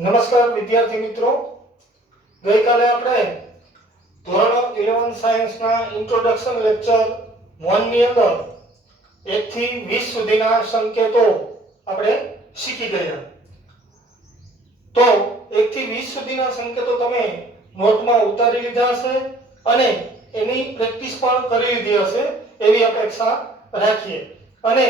નમસ્કાર વિદ્યાર્થી મિત્રો, ગઈકાલે આપણે ધોરણ 11 સાયન્સના ઇન્ટ્રોડક્શન લેક્ચર 1 ની અંદર 1 થી 20 સુધીના સંકેતો આપણે શીખી ગયા. તો 1 થી 20 સુધીના સંકેતો તમે નોટમાં ઉતારી લીધા હશે અને એની પ્રેક્ટિસ પણ કરી લીધી હશે એવી અપેક્ષા રાખીએ. અને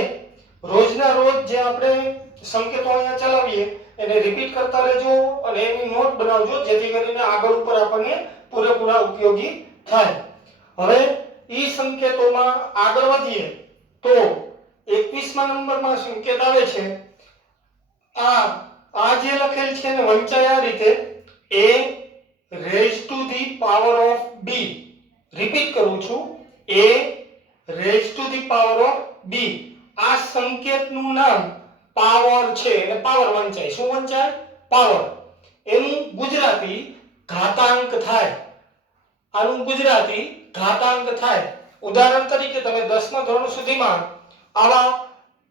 રોજના રોજ જે આપણે સંકેતો અહીંયા ચલાવીએ એને રિપીટ કરતા રહેજો અને એની નોટ બનાવજો જેથી કરીને આગળ ઉપર આપણને પૂરેપૂરા ઉપયોગી થાય. હવે ઈ સંકેતોમાં આગળ વધીએ તો 21મા નંબરમાં સંકેત આવે છે આ જે લખેલ છે ને વંચાય આ રીતે a raised to the power of b. Repeat કરું છું, a raised to the power of b. આ સંકેતનું નામ પાવર છે એટલે પાવર વંચાય. શું વંચાય? પાવર. એનું ગુજરાતી ઘાતાંક થાય. આનું ગુજરાતી ઘાતાંક થાય. ઉદાહરણ તરીકે તમે 10મા ધોરણ સુધીમાં આવા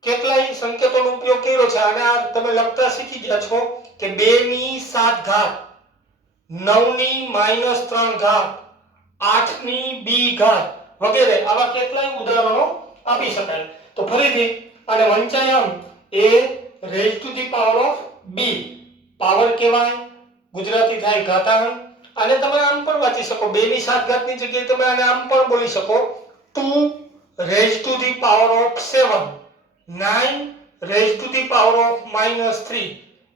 કેટલાય સંકેતોનો ઉપયોગ કર્યો છે અને આ તમે લખતા શીખી ગયા છો કે 2 ની 7 ઘાત, 9 ની -3 ઘાત, 8 ની b ઘાત વગેરે આવા કેટલાય ઉદાહરણો આપી શકાય. તો ફરીથી આને વંચાય આમ a raised to the power of b. Power કહેવાય, ગુજરાતી થાય ઘાતાંક. આને તમે આમ પણ વાંચી શકો, 2 ની 7 ઘાતની જગ્યાએ તમે આને આમ પણ બોલી શકો 2 raised to the power of 7, 9 raised to the power of -3,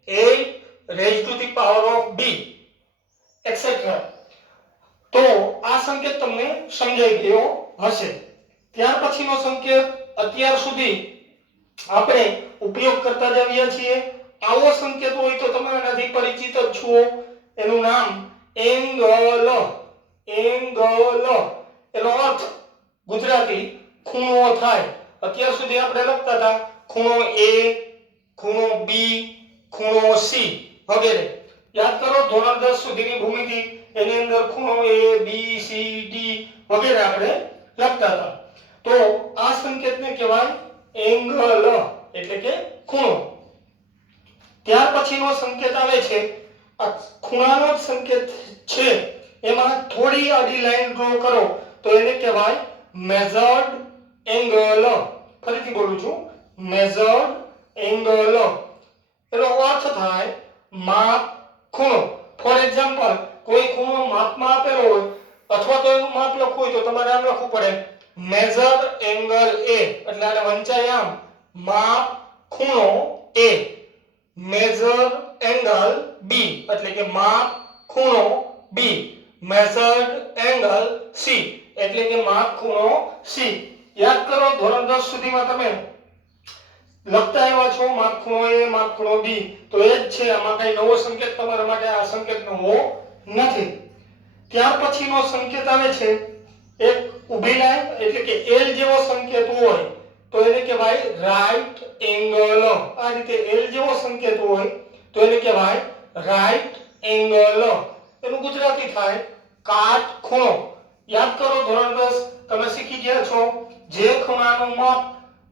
8 raised to the power of b, etc. તો આ સંકેત તમને સમજાઈ ગયો હશે. ત્યાર પછીનો સંકેત અત્યાર સુધી આપણે ઉપયોગ કરતા જ આવ્યા છીએ. આવો સંકેત હોય તો તમે આનાથી પરિચિત જ છો. એનું નામ એંગલ. એંગલ એનો અર્થ ગુજરાતી ખૂણો થાય. અત્યાર સુધી આપણે લખતા હતા ખૂણો a, ખૂણો b, ખૂણો c વગેરે. યાદ કરો ધોરણ 10 સુધીની ભૂમિતિ એની અંદર ખૂણો a, b, c, d વગેરે આપણે લખતા હતા. તો આ સંકેતને કહેવાય એંગલ એટલે કે ખૂણો. ત્યાર પછીનો સંકેત આવે છે આ ખૂણાનો જ સંકેત છે, એમાં થોડી આડી લાઈન ડ્રો કરો તો એને કહેવાય મેઝર્ડ એંગલ. ફરીથી બોલું છું, મેઝર્ડ એંગલ. એનો અર્થ થાય માપ ખૂણો. ફોર એક્ઝામ્પલ કોઈ ખૂણો માપમાં આપેલો હોય અથવા તો એનું માપ લખવું હોય તો તમારે આમ લખવું પડે મેઝર એંગલ a. એટલે આને વંચાય આમ માપ ખૂણો a. મેઝર એંગલ b એટલે કે માપ ખૂણો b. મેઝર્ડ એંગલ c એટલે કે માપ ખૂણો c. યાદ કરો ધોરણ 10 સુધીમાં તમે લખતા આવ્યા છો માપ ખૂણો a, માપ ખૂણો b. તો એ જ છે, આમાં કઈ નવો સંકેત તમારા માટે આ સંકેત નવો નથી. ત્યાર પછીનો સંકેત આવે છે એક ઊભી લાઈન એટલે કે L જેવો સંકેત હોય તો એને કહેવાય રાઈટ એંગલ. આ રીતે L જેવો સંકેત હોય તો એને કહેવાય રાઈટ એંગલ. એનું ગુજરાતી થાય કાટખૂણો. યાદ કરો ધોરણ 10 તમે શીખી ગયા છો જે ખૂણાનું માપ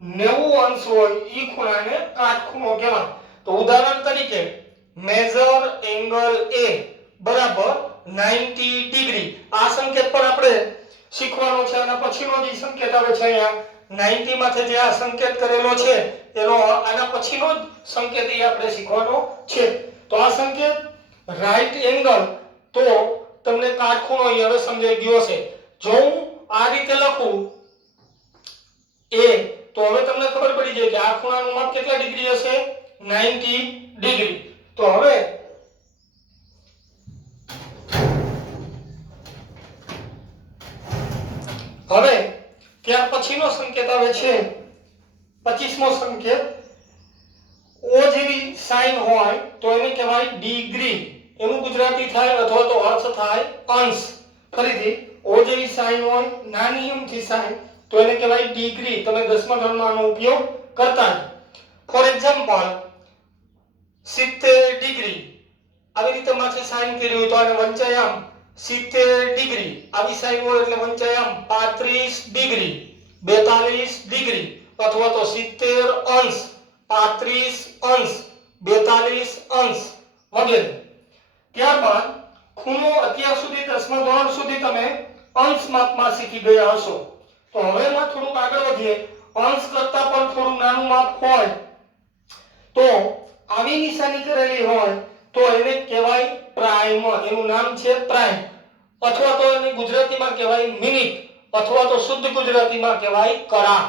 90 અંશ હોય ઈ ખૂણાને કાટખૂણો કહેવાય. તો ઉદાહરણ તરીકે મેઝર એંગલ A બરાબર 90 ડિગ્રી. આ સંકેત પણ આપણે શીખવાનો છે. અને પછીનો જે સંકેત આવે છે અહીંયા 90 માંથી જે આ સંકેત કરેલો છે એનો આના પછીનો જ સંકેત એ આપણે શીખવાનો છે. તો આ સંકેત રાઈટ એંગલ તો તમને કાટખૂણો અહીં હવે સમજાઈ ગયો છે. જો હું આ રીતે લખું a તો હવે તમને ખબર પડી જાય કે આ ખૂણાનું માપ કેટલા ડિગ્રી હશે? 90 ડિગ્રી. તો હવે ત્યાર પછીનો સંકેત આવે છે 25મો સંકેત. O જેવી સાઈન હોય તો એને કહેવાય ડિગ્રી. એનું ગુજરાતી થાય અથવા તો અર્થ થાય અંશ. ફરીથી O જેવી સાઈન હોય નાની અમથી સાઈન તો એને કહેવાય ડિગ્રી. તમે 10મા ધોરણમાં આનો ઉપયોગ કરતા જ. ફોર એક્ઝામ્પલ 70 ડિગ્રી આવી રીતે માથે સાઈન કરી હોય તો આને વંચાય આમ 70 ડિગ્રી. આવી સાઈન હોય એટલે વંચાય આમ 35 ડિગ્રી, 42 ડિગ્રી અથવા તો 70 અંશ, 35 અંશ, 42 અંશ વગેરે. ત્યારબાદ ખૂણો અત્યાર સુધી 10મા ધોરણ સુધી તમે અંશ માપમાં શીખી ગયા હશો. તો હવે માં થોડુંક આગળ વધીએ. અંશ કરતા પણ થોડું નાનું માપ હોય તો આવી નિશાની કરેલી હોય તો એને કહેવાય પ્રાઇમ. એનું નામ છે પ્રાઇમ, અથવા તો એને ગુજરાતીમાં કહેવાય મિનિટ, અથવા તો શુદ્ધ ગુજરાતીમાં કહેવાય કડા.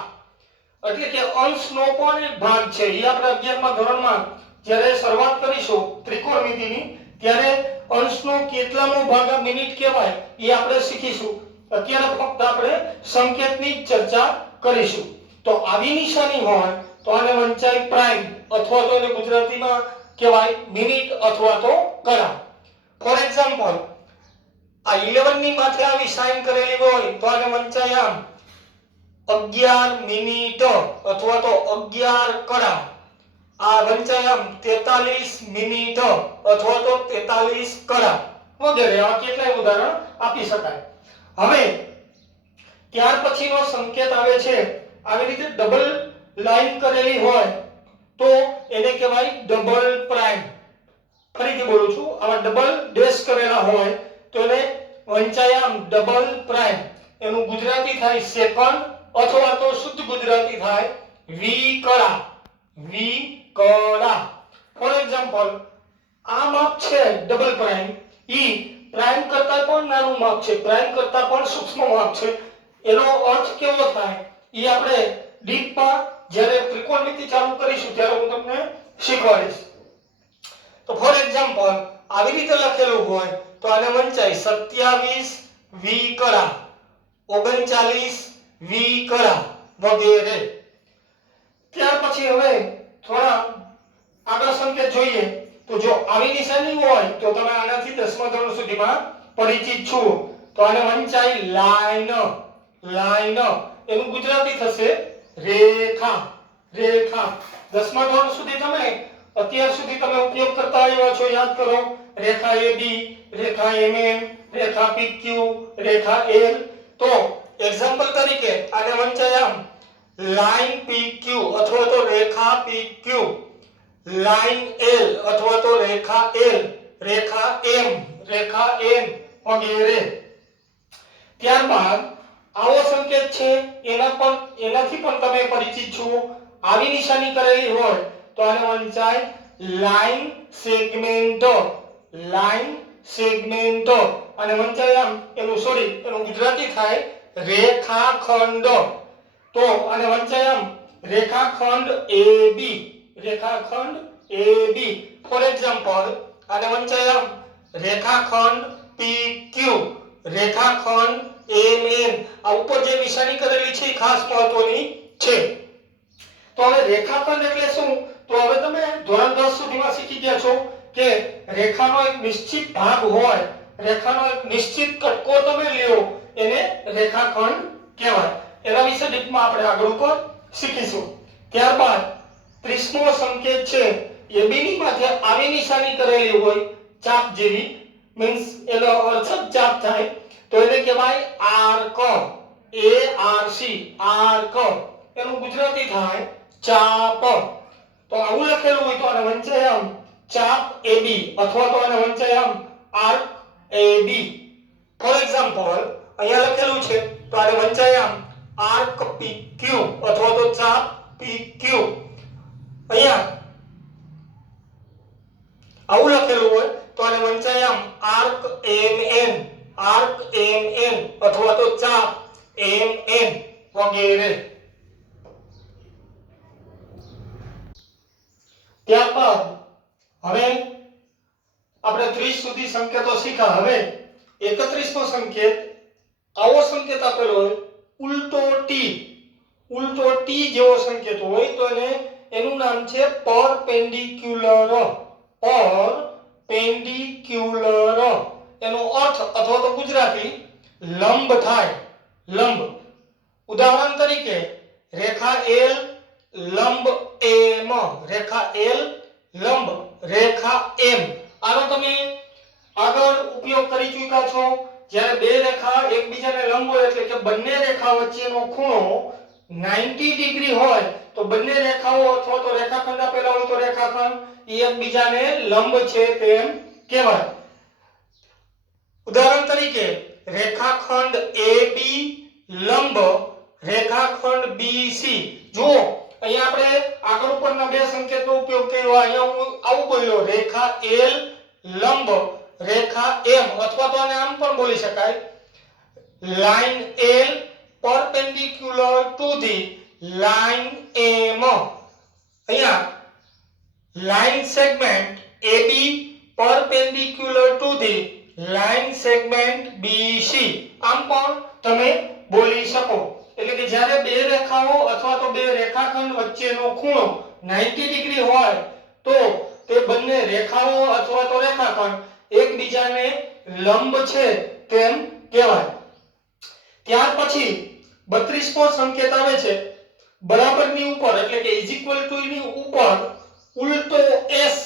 એટલે કે અંશનો પણ એક ભાગ છે. એ આપણે 11મા ધોરણમાં જ્યારે શરૂઆત કરીશું ત્રિકોણમિતિની ત્યારે અંશનો કેટલામો ભાગ આ મિનિટ કહેવાય એ આપણે શીખીશું. અત્યારે ફક્ત આપણે સંકેતની ચર્ચા કરીશું. તો આવી નિશાની હોય તો આને વંચાય પ્રાઇમ, અથવા તો એને ગુજરાતીમાં કહેવાય મિનિટ અથવા તો કડા. ફોર એક્ઝામ્પલ, આ 11 ની માથે આવી સાઇન કરેલી હોય તો આને વંચાય આમ 11 મિનિટ અથવા તો 11 કડા. આ વંચાય આમ 43 મિનિટ અથવા તો 43 કડા વગેરે. આવા કેટલાય ઉદાહરણ આપી શકાય. હવે ત્યાર પછીનો સંકેત આવે છે આવી રીતે ડબલ લાઈન કરેલી હોય તો એને કહેવાય ડબલ પ્રાઇમ. ફરીથી બોલું છું, આવા ડબલ ડેશ કરેલા હોય તો એને વંચાય આમ ડબલ પ્રાઇમ. એનું ગુજરાતી થાય સેકન્ડ, અથવા તો શુદ્ધ ગુજરાતી થાય વિકળા. વિકળા. ફોર એક્ઝામ્પલ, આ માપ છે ડબલ પ્રાઇમ, ઈ પ્રાઇમ કરતા પણ નાનું માપ છે, પ્રાઇમ કરતા પણ સૂક્ષ્મ માપ છે. એનો અર્થ કેવો થાય ઈ આપણે ડીપમાં જ્યારે ત્રિકોણમિતિ ચાલુ કરીશું ત્યારે હું તમને શીખવાડીશ. તો ફોર એક્ઝામ્પલ, આવી રીતે લખેલું હોય તો આને વંચાય 27 વિકળા, 39 વિકળા વગેરે. ત્યાર પછી હવે થોડા આગળ સંકેત જોઈએ. તો જો આવી નિશાની હોય તો તમે આનાથી 10મા ધોરણ સુધીમાં પરિચિત છો. તો આને વંચાય લાઈન. લાઈન એનું ગુજરાતી થશે રેખા. રેખા. 10મા ધોરણ સુધી તમે અત્યાર સુધી તમે ઉપયોગ કરતા આવ્યા છો, યાદ કરો. રેખા AB, રેખા MM, રેખા PQ, રેખા L. તો એક્ઝામ્પલ તરીકે આને વંચાય આમ લાઈન PQ અથવા તો રેખા PQ, લાઈન L અથવા તો રેખા L, રેખા M, રેખા M વગેરે. ત્યારબાદ આવો સંકેત છે એનાથી પણ તમે પરિચિત છો. આવી નિશાની કરેલી હોય તો આને વંચાય લાઈન સેગમેન્ટ. Line segment. અને વંચાય આમ એનું ગુજરાતી થાય રેખાખંડ. તો આને વંચાય આમ રેખાખંડ AB. રેખાખંડ AB. ફોર એક્ઝામ્પલ, આને વંચાય આમ રેખાખંડ PQ, રેખાખંડ MM. આ ઉપર જે નિશાની કરેલી છે એ ખાસ મહત્વની છે. તો હવે રેખાખંડ એટલે શું? તો હવે તમે ધોરણ 10 સુધીમાં શીખી ગયા છો કે રેખાનો એક નિશ્ચિત ભાગ હોય, રેખાનો એક નિશ્ચિત કટકો તમે લ્યો એને રેખાખંડ કહેવાય. એના વિશે ડીપમાં આપણે આગળ ઉપર શીખીશું. ત્યારબાદ 30મો સંકેત છે AB ની માથે આવી નિશાની કરેલી હોય ચાપ જેવી, મીન્સ એનો અર્થ જ ચાપ થાય, તો એને કહેવાય આર્ક. ARC, arc. એનું ગુજરાતી થાય ચાપ. તો આવું લખેલું હોય તો આને વંચાય આમ ચાપ AB અથવા તો આને વંચાય આમ આર્ક AB. ફોર એક્ઝામ્પલ, અહીંયા લખેલું છે તો આને વંચાય આમ આર્ક PQ અથવા તો ચાપ PQ. અહીંયા આવું લખેલું હોય તો આને વંચાય આમ આર્ક MN, આર્ક MN અથવા તો ચાપ MM વગેરે. ત્યારબાદ હવે આપણે 30 સુધી સંકેતો શીખ્યા. હવે 31મો સંકેત, આવો સંકેત આપેલો હોય ઉલટો ટી. ઉલટો ટી જેવો સંકેત હોય તો એનું નામ છે પરપેન્ડિક્યુલર. પરપેન્ડિક્યુલર. એનો અર્થ અથવા તો ગુજરાતી લંબ થાય. લંબ. ઉદાહરણ તરીકે રેખા L લંબ M, રેખા L લંબ રેખા M. આનો તમે આગળ ઉપયોગ કરી ચૂક્યા છો. જ્યારે બે રેખા એકબીજાને લંબ હોય એટલે કે બંને રેખા વચ્ચેનો ખૂણો 90 ડિગ્રી હોય તો બંને રેખાઓ અથવા તો રેખાખંડ આપેલા હોય તો રેખાખંડ એ એકબીજાને લંબ છે તેમ કહેવાય. ઉદાહરણ તરીકે રેખાખંડ AB લંબ રેખાખંડ BC. જો અહીંયા આપણે આગળ ઉપરના બે સંકેતનો ઉપયોગ કર્યો. અહીંયા હું આવું બોલ્યો, રેખા L લંબ રેખા M, અથવા તો આને આમ પણ બોલી શકાય, line L perpendicular to the line M. અહીંયા line segment AB perpendicular to the line segment BC આમ પણ તમે બોલી શકો. એટલે કે જ્યારે બે રેખાઓ અથવા તો બે રેખાખંડ વચ્ચેનો ખૂણો 90 ડિગ્રી હોય તો તે બંને રેખાઓ અથવા તો રેખાખંડ એકબીજાને લંબ છે તેમ કહેવાય. ત્યાર પછી 32મો સંકેત આવે છે, બરાબરની ઉપર એટલે કે ઇઝ ઇક્વલ ટુ ની ઉપર ઉલટો S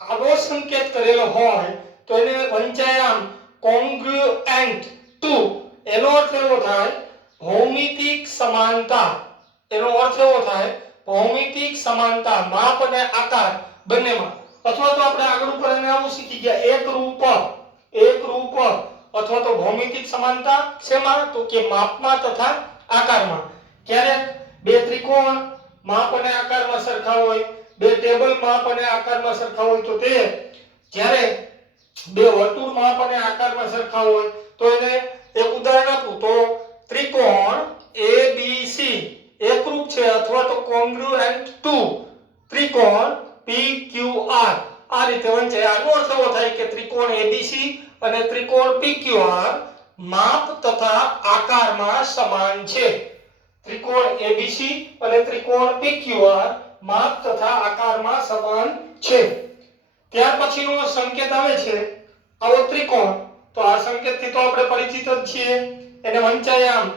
આવો સંકેત કરેલો હોય તો એને વંચાયામ કોંગ્રુએન્ટ ટુ. એનો અર્થ એવો થાય ભૌમિતિક સમાનતા. એનો અર્થ એવો થાય ભૌમિતિક સમાનતા માપ અને આકાર બંનેમાં. અથવા તો આપણે આગળ ઉપર એને આવું શીખી ગયા, એકરૂપ અથવા તો ભૌમિતિક સમાનતા શેમાં? તો કે માપમાં તથા આકારમાં. ક્યારેક બે ત્રિકોણ માપ અને આકારમાં સરખા હોય, બે ટેબલ માપ અને આકારમાં સરખા હોય તો તે, જ્યારે બે વર્તુળ માપ અને આકારમાં સરખા હોય તો એને એક ઉદાહરણ આપું તો ત્રિકોણ ABC એકરૂપ છે અથવા તો કોંગ્રુએન્ટ ટુ ત્રિકોણ PQR. આ રીતે વંચાય. આનો અર્થ એવો થાય કે ત્રિકોણ ABC અને ત્રિકોણ PQR માપ તથા આકારમાં સમાન છે. ત્રિકોણ ABC અને ત્રિકોણ PQR માપ તથા આકારમાં સમાન છે. ત્યાર પછીનો સંકેત આવે છે આવો ત્રિકોણ. તો આ સંકેતથી તો આપણે પરિચિત જ છીએ. એને વંચાય આમ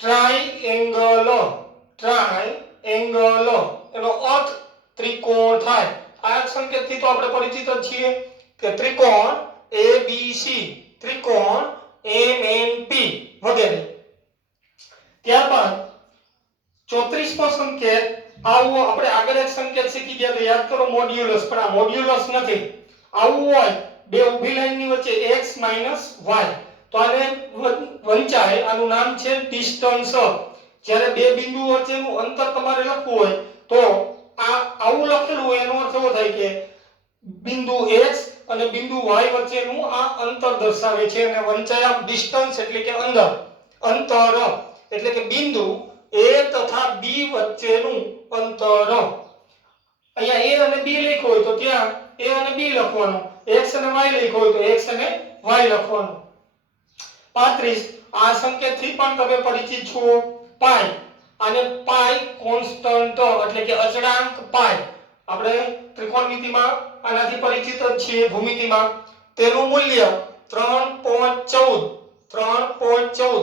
ટ્રાયએંગલ. એનો અર્થ ત્રિકોણ થાય. આ સંકેતથી તો આપણે પરિચિત જ છીએ કે ત્રિકોણ ABC, ત્રિકોણ MNP વગેરે. ત્યારબાદ 34મો સંકેત આવો. આપણે આગળ એક સંકેત શીખી ગયા તો યાદ કરો મોડ્યુલસ, પણ આ મોડ્યુલસ નથી. આવું હોય બે ઊભી લાઈનની વચ્ચે x - y તો આને વંચાય. આનું નામ છે ડિસ્ટન્સ. જ્યારે બે બિંદુ વચ્ચેનું અંતર તમારે લખવું હોય તો આ આવું લખેલું હોય એનો અર્થ એવો થાય કે બિંદુ x અને બિંદુ y વચ્ચેનું આ અંતર દર્શાવે છે અને વંચાય ડિસ્ટન્સ એટલે કે અંતર. એટલે કે બિંદુ A તથા B વચ્ચેનું અંતર. અહીંયા A અને B લખ્યું હોય તો ત્યાં A અને B લખવાનું, x અને y લખ્યું હોય તો x અને y લખવાનું. 35 આ સંકેતથી પણ તમે પરિચિત છો, પાઈ. આને પાઈ કોન્સ્ટન્ટ એટલે કે અચળાંક પાઈ. આપણે ત્રિકોણમિતિમાં આનાથી પરિચિત જ છીએ, ભૂમિતિમાં. તેનું મૂલ્ય 3.14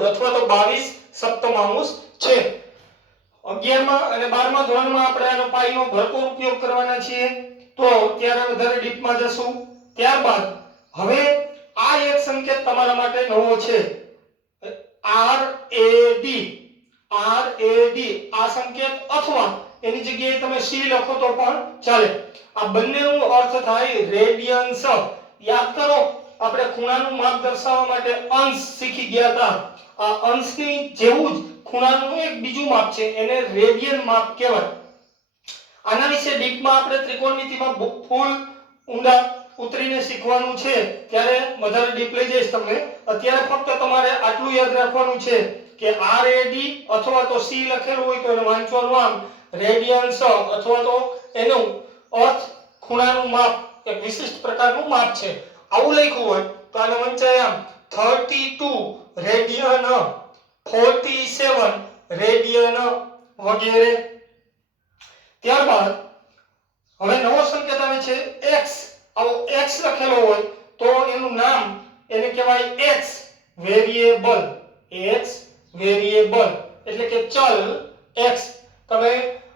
અથવા તો 22 સપ્તમાંશ છે. 11મા અને 12મા ધોરણમાં આપણે આનો પાઈનો ભરપૂર ઉપયોગ કરવાના છીએ, તો ત્યારે વધારે ડીપમાં જશું. ત્યારબાદ હવે આ એક સંકેત તમારા માટે નવો છે, RAD. આ સંકેત અથવા એની જગ્યાએ તમે C લખો તો પણ ચાલે. આ બંનેનો અર્થ થાય રેડિયન્સ. યાદ કરો આપણે ખૂણાનું માપ દર્શાવવા માટે અંશ શીખી ગયા હતા. આ અંશની જેવું જ ખૂણાનું એક બીજું માપ છે, એને રેડિયન માપ કહેવાય. આના વિશે ડીપમાં આપણે ત્રિકોણમિતિમાં ફૂલ ઊંડા ઉતરીને શીખવાનું છે, ત્યારે વધારે ડીપ લઈ જઈશ તમને. અત્યારે ફક્ત તમારે આટલું યાદ રાખવાનું છે કે RAD અથવા તો C લખેલું હોય તો એને વાંચવાનું આમ રેડિયન્સ, અથવા તો એનો અર્થ ખૂણાનું માપ, એક વિશિષ્ટ પ્રકારનું માપ છે. આવું લખ્યું હોય તો આને વંચાય આમ 32 રેડિયન, 47 રેડિયન વગેરે. ત્યારબાદ હવે નવો સંકેત આવે છે x. આવો x લખેલો હોય તો એનું નામ એને કહેવાય x વેરિયેબલ. એટલે કે ચલ x. તમે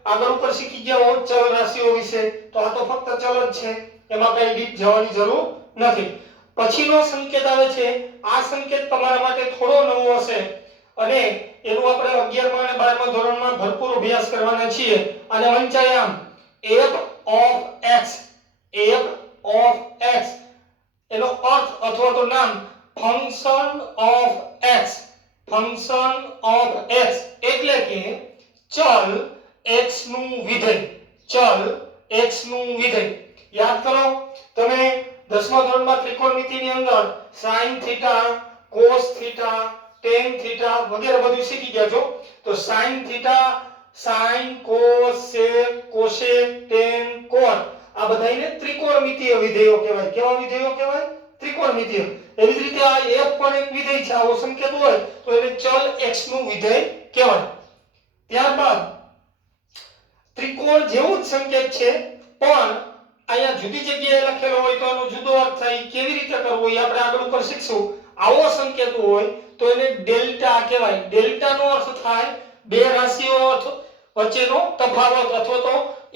આગળ ઉપર શીખી ગયા હો ચલ રાશિઓ વિશે, તો આ તો ફક્ત ચલ જ છે, એમાં કઈ ડીપ જવાની જરૂર નથી. પછીનો સંકેત આવે છે, આ સંકેત તમારા માટે થોડો નવો હશે. અને એનું આપણે 11મા અને 12મા ધોરણમાં ભરપૂર અભ્યાસ કરવાના છીએ. અને વંચાયામ f of x, f of x એનો અર્થ અથવા તો નામ function of x, function of x એટલે કે ચલ x નું વિધેય, ચલ x નું વિધેય. યાદ કરો તમે 10મા ધોરણમાં ત્રિકોણમિતિની અંદર sin theta, cos theta, tan theta વગેરે બધું શીખી ગયા છો. તો sin theta, sin, cos, sec, cosec, tan, cot આ બધાને ત્રિકોણમિતીય વિધેયો કહેવાય. કેવા વિધેયો કહેવાય? ત્રિકોણમિતીય. એવી જ રીતે આ f પણ એક વિધેય છે. આવો સંકેત હોય તો એને ચલ x નું વિધેય કહેવાય. ત્યારબાદ ત્રિકોણ જેવું જ સંકેત છે પણ અહીંયા જુદી જગ્યાએ લખેલો હોય તો એનો જુદો અર્થ થાય. કેવી રીતે કરવો એ આપણે આગળ ઉપર શીખશું. આવો સંકેત હોય તો એને ડેલ્ટા કહેવાય. ડેલ્ટા નો અર્થ થાય બે રાશિઓ વચ્ચેનો તફાવત અથવા તો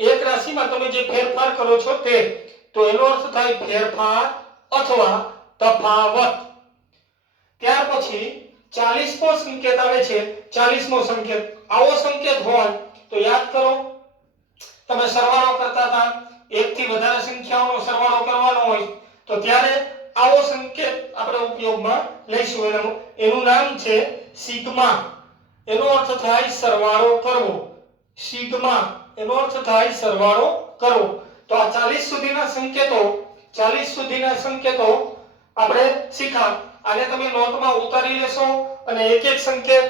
એક રાશિમાં તમે જે ફેરફાર કરો છો તે. તો એનો અર્થ થાય ફેરફાર અથવા તફાવત. ત્યાર પછી 40મો સંકેત આવે છે. 40મો સંકેત. આવો સંકેત હોય તો યાદ કરો તમે સરવાળો કરતા હતા, એક થી વધારે સંખ્યાઓનો સરવાળો કરવાનો હોય તો ત્યારે આવો સંકેત આપણે ઉપયોગમાં લઈશું. એનું નામ છે સિગ્મા. એનો અર્થ થાય સરવાળો કરવો. સિગ્મા એનો અર્થ થાય સરવાળો કરવો. તો આ 40 સુધીના સંકેતો, 40 સુધીના સંકેતો આપણે શીખા. આને તમે નોટમાં ઉતારી લેશો અને એક એક સંકેત,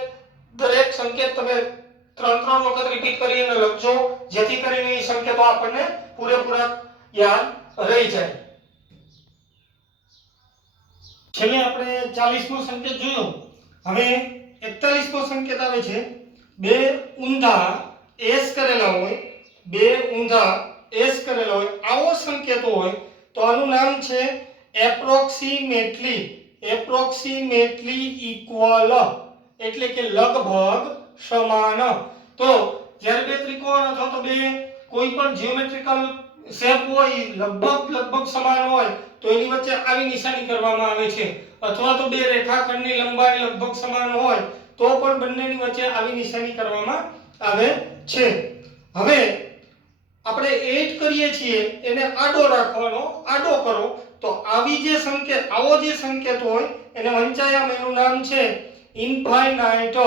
દરેક સંકેત તમે 3 વખત રિપીટ કરીને લખજો જેથી કરીને એ સંકેતો આપણને પૂરેપૂરા યાદ રહી જાય. છેલ્લે આપણે 40મો સંકેત જોયો. હવે 41મો સંકેત આવે છે. બે ઊંધા એસ કરેલા હોય, બે ઊંધા એસ કરેલા હોય આવો સંકેત હોય તો આનું નામ છે એપ્રોક્સિમેટલી, એપ્રોક્સિમેટલી ઇક્વલ એટલે કે લગભગ સમાન. તો જ્યારે બે ત્રિકોણ અથવા તો બે કોઈ પણ જીઓમેટ્રિકલ શેપ હોય લગભગ સમાન હોય તો એની વચ્ચે આવી નિશાની કરવામાં આવે છે. અથવા તો બે રેખાખંડની લંબાઈ લગભગ સમાન હોય તો પણ બંનેની વચ્ચે આવી નિશાની કરવામાં આવે છે. હવે આપણે 8 કરીએ છીએ એને આડો રાખવાનો, આડો કરો તો આવી જે સંકેત, આવો જે સંકેત હોય એને વંચાયામ એનું નામ છે ઇન્ફાઇનાઇટ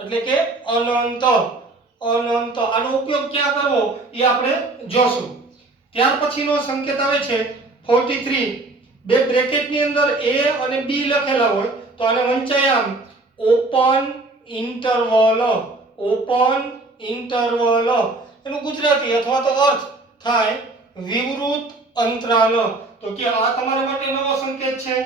એટલે કે અનંત. અનંત આનો ઉપયોગ ક્યાં કરવો એ આપણે જોશું. ત્યાર પછીનો સંકેત આવે છે 43. બે બ્રેકેટની અંદર a અને b લખેલા હોય તો આને વંચાયામ ઓપન ઇન્ટરવલ, ઓપન ઇન્ટરવલ એનું ગુજરાતી અથવા તો અર્થ થાય વિવૃત અંતરાલ. તો કે આ તમારા માટે નવો સંકેત છે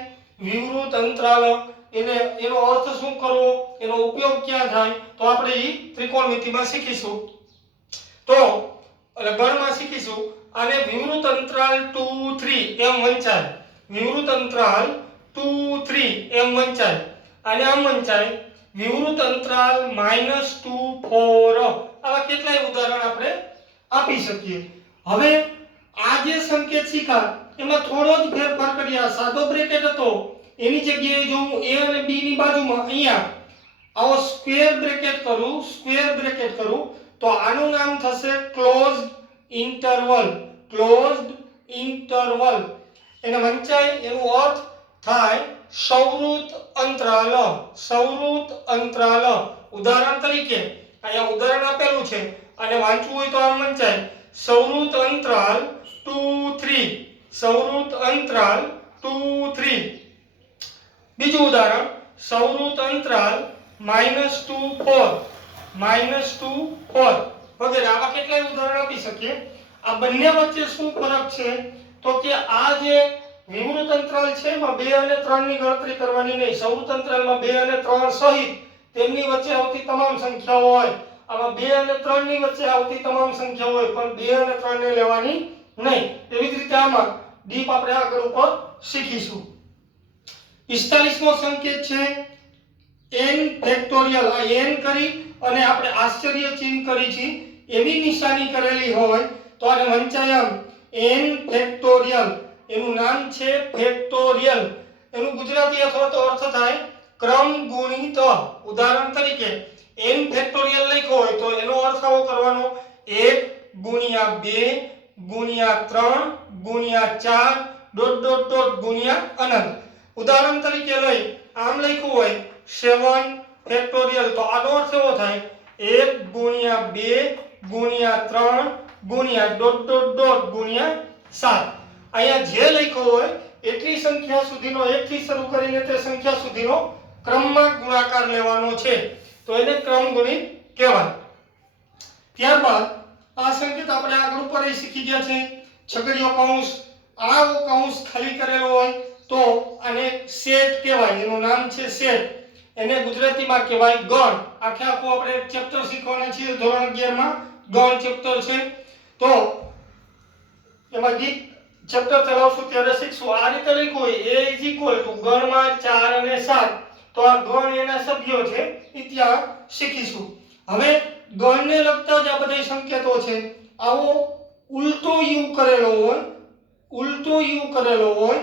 વિવૃત અંતરાલ. એનો અર્થ શું કરવો, એનો ઉપયોગ ક્યાં થાય તો આપણે ઈ ત્રિકોણમિતિમાં શીખીશું. તો એટલે ગણમાં શીખીશું. આને વિવૃત અંતરાલ 2 3 એમ વંચાય, વિવૃત અંતરાલ 2 3 એમ વંચાય. આને આમ વંચાય વિવૃત અંતરાલ -2 4. આવા કેટલાય ઉદાહરણ આપણે આપી શકીએ. હવે આ જે સંકેત શીખા એમાં થોડો જ ફેરફાર કર્યા. સાદો બ્રેકેટ હતો એની જગ્યાએ જો હું a અને b ની બાજુમાં અહીંયા આવો સ્ક્વેર બ્રેકેટ કરું, સ્ક્વેર બ્રેકેટ કરું તો આનું નામ થશે ક્લોઝડ ઇન્ટરવલ, ક્લોઝડ ઇન્ટરવલ. એને વંચાય એનો અર્થ થાય સંવૃત અંતરાલ, સંવૃત અંતરાલ. ઉદાહરણ તરીકે અહીંયા ઉદાહરણ આપેલું છે અને વાંચવું હોય તો આમ વંચાય સંવૃત અંતરાલ 2 3, સંવૃત અંતરાલ 2 3. બીજું ઉદાહરણ સંવૃત અંતરાલ -2 4, -2 4 વગેરે. આવા કેટલાય ઉદાહરણ આપી શકીએ. આ બંને વચ્ચે શું ફરક છે તો કે આ જે વિવૃત અંતરાલ છે એમાં 2 અને 3 ની ગણતરી કરવાની નહીં. સંવૃત અંતરાલમાં 2 અને 3 સહિત તેમની વચ્ચે આવતી તમામ સંખ્યાઓ હોય. આમાં 2 અને 3 ની વચ્ચે આવતી તમામ સંખ્યાઓ હોય પણ 2 અને 3 ને લેવાની નહીં. એવી જ રીતે આમાં ડીપ આપણે આગળ ઉપર શીખીશું. 45મો સંકેત છે n ફેક્ટોરિયલ. આ n કરી અને આપણે આશ્ચર્ય ચિહ્ન કરી છે એવી નિશાની કરેલી હોય તો આને વંચાયામ n ફેક્ટોરિયલ. એનું નામ છે ફેક્ટોરિયલ. એનું ગુજરાતી અથવા તો અર્થ થાય ક્રમ ગુણિત ઉદાહરણ તરીકે n ફેક્ટોરિયલ લખ્યો હોય તો એનો અર્થ આવો કરવાનો 1 ગુણ્યા 2 ગુણ્યા 3 ગુણ્યા 4 ડોટ ડોટ ડોટ ગુણ્યા અનંત. ઉદાહરણ તરીકે લઈ આમ લખ્યું હોય 7 ફેક્ટોરિયલ તો આનો અર્થ એવો થાય 1 ગુણ્યા 2 ગુણ્યા 3 ગુણ્યા ડોટ ડોટ ડોટ ગુણ્યા 7. અહીંયા જે લખ્યું હોય એટલી સંખ્યા સુધીનો 1 થી શરૂ કરીને તે સંખ્યા સુધીનો ક્રમમાં ગુણાકાર લેવાનો છે તો એને ક્રમગુણિત કહેવાય. ત્યારબાદ આ સંકેત આપણે આગળ ઉપર શીખી ગયા છે છગડીયો કૌંસ. આ કૌંસ ખાલી કરેલો હોય તો આને સેટ કહેવાય. એનું નામ છે સેટ. એને ગુજરાતીમાં કહેવાય ગણ. આખે આખું આપણે ચેપ્ટર શીખવાના છીએ ધોરણ 11 માં ગણ ચેપ્ટર છે. તો એમાં ગીત ચેપ્ટર ચલાવશું ત્યારે શીખશું. આ રીતે લખ્યું હોય a ગણમાં 4 અને 7 તો આ ગણ એના સભ્યો છે એ ત્યાં શીખીશું. હવે ગણને લગતા જ આ બધા સંકેતો છે. આવો ઉલટો યુ કરેલો હોય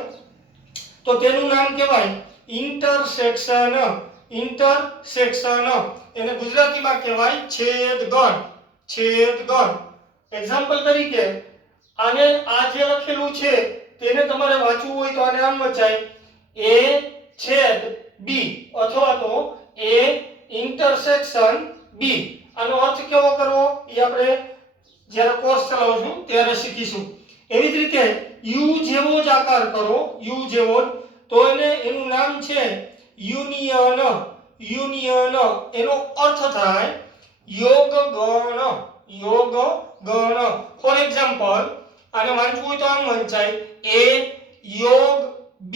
તો તેનું નામ કહેવાય ઇન્ટરસેક્શન. એને ગુજરાતીમાં કહેવાય છેદગણ. એક્ઝામ્પલ તરીકે આને આ જે લખેલું છે તેને તમારે વાંચવું હોય તો આને આમ વચાય a છેદ b અથવા તો a ઇન્ટરસેક્શન b. આનો અર્થ કેવો કરવો એ આપણે જ્યારે કોર્સ ચલાવશું ત્યારે શીખીશું. એવી જ રીતે u જેવો જ આકાર કરો, u જેવો તો એનું નામ છે યુનિયન. એનો અર્થ થાય યોગ ગણ. ફોર એક્ઝામ્પલ આને વાંચવું હોય તો આમ વંચાય a યોગ b.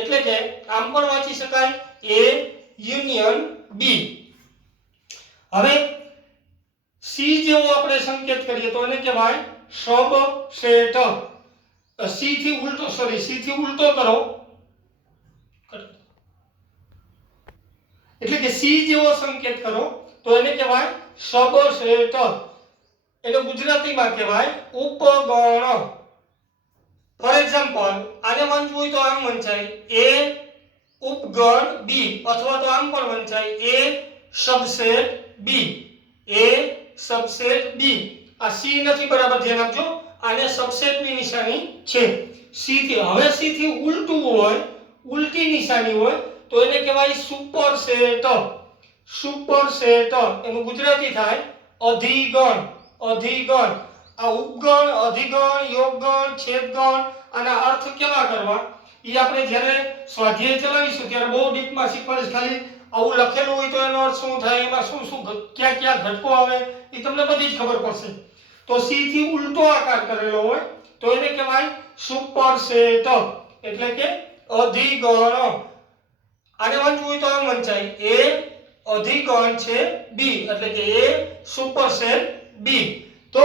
એટલે કે આમ પણ વાંચી શકાય a યુનિયન b. હવે c જેવો આપણે સંકેત કરીએ તો એને કહેવાય સબસેટ. c થી ઉલટો કરો એટલે કે c જેવો સંકેત કરો તો એને કહેવાય સબસેટ. એને ગુજરાતીમાં કહેવાય ઉપગણ. ફોર એક્ઝામ્પલ આને વાંચવું હોય તો આમ વંચાય a ઉપગણ b અથવા તો આમ પણ વંચાય a સબસેટ b. આ c નથી બરાબર ધ્યાન આપજો. આને સબસેટની નિશાની છે c થી. હવે c થી ઉલટું હોય, ઉલટી નિશાની હોય તો એને કહેવાય સુપરસેટ. એનું ગુજરાતી થાય અધિગણ. આ ઉપગણ, અધિગણ, યોગગણ, છેદગણ આના અર્થ કેવા કરવા એ આપણે જ્યારે સ્વાધ્યાય ચલાવીશું ત્યારે બહુ ડીપમાં શીખવાડીશ. ખાલી આવું લખેલું હોય તો એનો અર્થ શું થાય, એમાં શું ક્યાં ઘટકો આવે એ તમને બધી જ ખબર પડશે. તો c થી ઉલટો આકાર કરેલો હોય તો એને કહેવાય સુપરસેટ એટલે કે અધિગણ. આને વાંચવું હોય તો આમ વંચાય a અધિગણ છે b એટલે કે a સુપરસેટ b. તો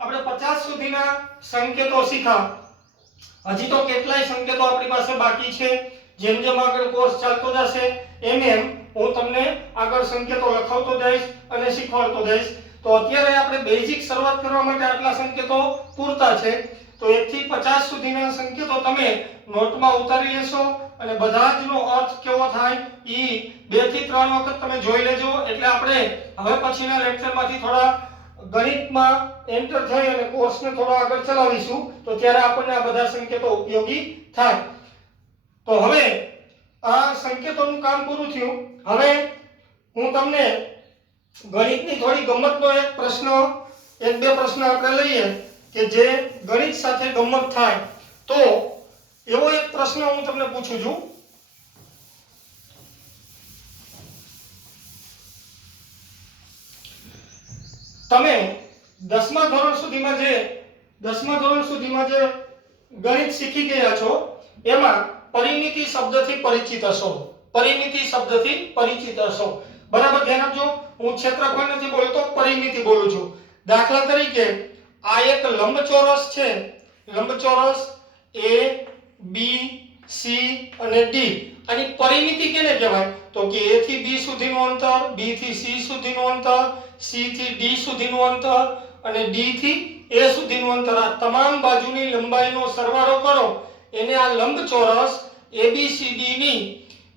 આપણે 50 સુધીના સંકેતો શીખા. હજી તો કેટલાય સંકેતો આપણી પાસે બાકી છે. જેમ જેમ આગળ કોર્સ ચાલતો જશે એમ હું તમને આગળ સંકેતો લખાવતો જઈશ અને શીખવાડતો જઈશ. તો અત્યારે આપણે બેઝિક શરૂઆત કરવા માટે આટલા સંકેતો પૂરતા છે. તો 1 થી 50 સુધીના સંકેતો તમે નોટમાં ઉતારી લેશો અને બધા જનો અર્થ કેવો થાય ઈ 2 થી 3 વખત તમે જોઈ લેજો. એટલે આપણે હવે પછીના લેક્ચરમાંથી થોડા ગણિતમાં એન્ટર થઈ અને કોર્સને થોડો આગળ ચલાવીશું તો ત્યારે આપણને આ બધા સંકેતો ઉપયોગી થાય. તો હવે આ સંકેતોનું કામ પૂરું થયું. હવે હું તમને ગણિતની થોડી ગમ્મતનો એક બે પ્રશ્ન આપણે લઈએ કે જે ગણિત સાથે ગમ્મત થાય. તો એવો એક પ્રશ્ન હું તમને પૂછું છું. તમે 10મા ધોરણ સુધીમાં જે ગણિત શીખી ગયા છો એમાં પરિમિતિ શબ્દથી પરિચિત હશો. બરાબર ધ્યાન આપજો. હું ક્ષેત્રફળ નથી બોલતો, પરિમિતિ બોલું છું. દાખલા તરીકે આ એક લંબચોરસ છે. લંબચોરસ a b c અને d. આની પરિમિતિ કેને કહેવાય તો કે a થી b સુધીનું અંતર, b થી c સુધીનું અંતર, c થી d સુધીનું અંતર અને d થી a સુધીનું અંતર. આ તમામ બાજુની લંબાઈનો સરવાળો કરો એને આ લંબચોરસ ABCD ની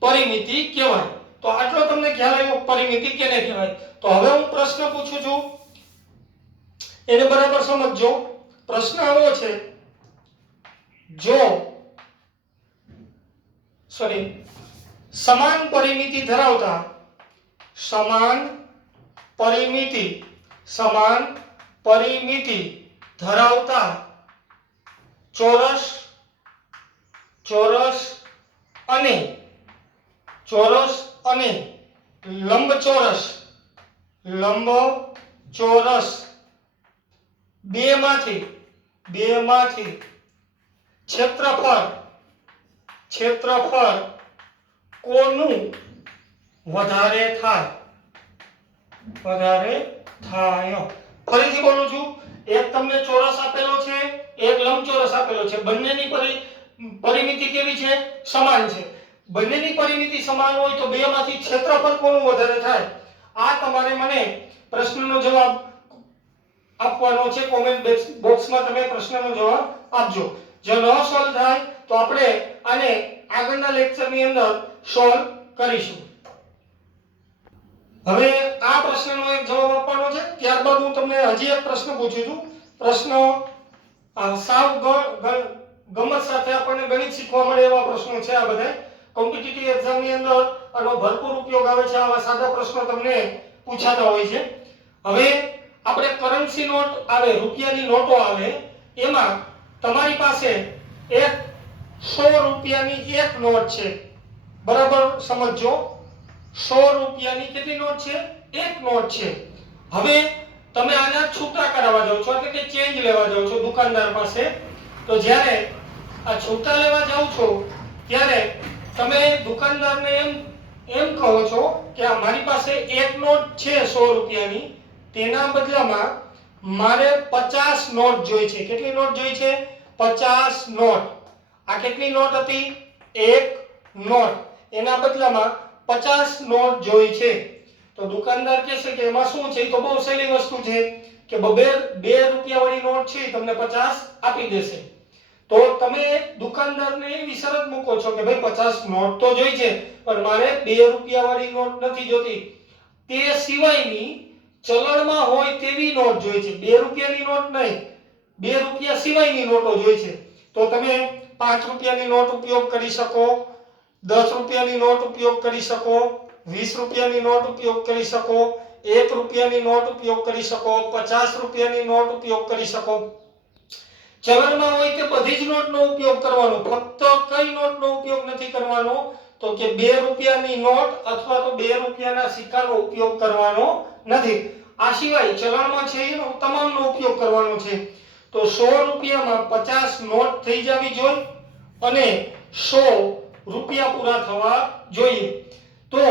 પરિમિતિ કહેવાય. તો આટલો તમને ખ્યાલ આવ્યો પરિમિતિ કેને કહેવાય. તો હવે હું પ્રશ્ન પૂછું છું, એને બરાબર સમજજો. પ્રશ્ન આવો છે, જો સમાન પરિમિતિ ધરાવતા ચોરસ અને લંબચોરસ બેમાંથી ક્ષેત્રફળ કોનું વધારે થાય. ફરીથી બોલું છું, એક તમને ચોરસ આપેલો છે, એક લંબચોરસ આપેલો છે. બંનેની પરિમિતિ કેવી છે? સમાન છે. બંનેની પરિમિતિ સમાન હોય તો બેમાંથી ક્ષેત્રફળ કોનું વધારે થાય? આ તમારે મને પ્રશ્નનો જવાબ આપવાનો છે. કોમેન્ટ બોક્સમાં તમે પ્રશ્નનો જવાબ આપજો. જો ન સોલ્વ થાય તો આપણે આને આગળના લેક્ચરની અંદર સોલ્વ કરીશું. હવે આ પ્રશ્નનો એક જવાબ આપવાનો છે. ત્યારબાદ હું તમને હજી એક પ્રશ્ન પૂછું છું. પ્રશ્ન સાવ ગમત સાથે આપણને ગણિત શીખવા મળે એવા પ્રશ્નો છે. આ બધા કોમ્પિટિટિવ એક્ઝામની અંદર આનો ભરપૂર ઉપયોગ આવે છે. આવા સાદા પ્રશ્નો તમને પૂછાતા હોય છે. હવે આપણે કરન્સી નોટ આવે, રૂપિયાની નોટો આવે, એમાં તમારી પાસે એક 100 રૂપિયાની એક નોટ છે. બરાબર સમજો, 100 રૂપિયાની કેટલી નોટ છે? એક નોટ છે. હવે તમે આના છૂટા કરાવવા જાવ છો, એટલે કે ચેન્જ લેવા જાવ છો દુકાનદાર પાસે. તો જ્યારે આ છૂટા લેવા જાવ છો ત્યારે તમે દુકાનદારને એમ કહો છો કે આ મારી પાસે એક નોટ છે 100 રૂપિયાની, તેના બદલામાં મારે 50 નોટ જોઈ છે. કેટલી નોટ જોઈ છે? 50 નોટ. આ કેટલી નોટ હતી? એક નોટ. એના બદલામાં 50 નોટ જોઈ છે. તો દુકાનદાર કહેશે કે એમાં શું છે? તો બહુ સહેલી વસ્તુ છે કે 2 રૂપિયા વાળી નોટ છે તમને 50 આપી દેશે. તો તમે દુકાનદારને એવી શરત મૂકો છો કે ભાઈ 50 નોટ તો જોઈ છે, પણ મારે 2 રૂપિયા વાળી નોટ નથી જોતી, તે સિવાયની ચલણમાં હોય તેવી નોટ જોઈ છે. 2 રૂપિયાની નોટ નહીં, 2 રૂપિયા સિવાયની નોટો જોઈ છે. તો તમે 5 રૂપિયાની નોટ ઉપયોગ કરી શકો, 10 રૂપિયાની નોટ ઉપયોગ કરી શકો, 20 રૂપિયાની નોટ ઉપયોગ કરી શકો, 1 રૂપિયાની નોટ ઉપયોગ કરી શકો, 50 રૂપિયાની નોટ ઉપયોગ કરી શકો. ચલણમાં હોય તે બધી જ નોટનો ઉપયોગ કરવાનો. ફક્ત કઈ નોટનો ઉપયોગ નથી કરવાનો? તો કે 2 રૂપિયાની નોટ અથવા તો 2 રૂપિયાના સિક્કાનો ઉપયોગ કરવાનો નથી. આ સિવાય ચલણમાં છે એનો તમામનો ઉપયોગ કરવાનો છે. તો 100 રૂપિયામાં 50 નોટ થઈ જવી જોઈએ અને 100 રૂપિયા પૂરા થવા જોઈએ. તો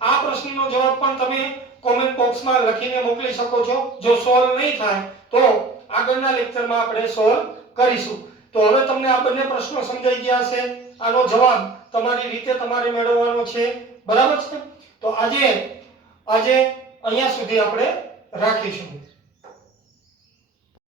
આ પ્રશ્નનો જવાબ પણ તમે કોમેન્ટ બોક્સમાં લખીને મોકલી શકો છો. જો સોલ્વ નહીં થાય તો આગળના લેક્ચરમાં આપણે સોલ્વ કરીશું. તો હવે તમને આ બંને પ્રશ્નો સમજાઈ ગયા હશે. આનો જવાબ તમારી રીતે તમારે મેળવવાનો છે. બરાબર છે? તો આજે અહીંયા સુધી આપણે રાખીશું.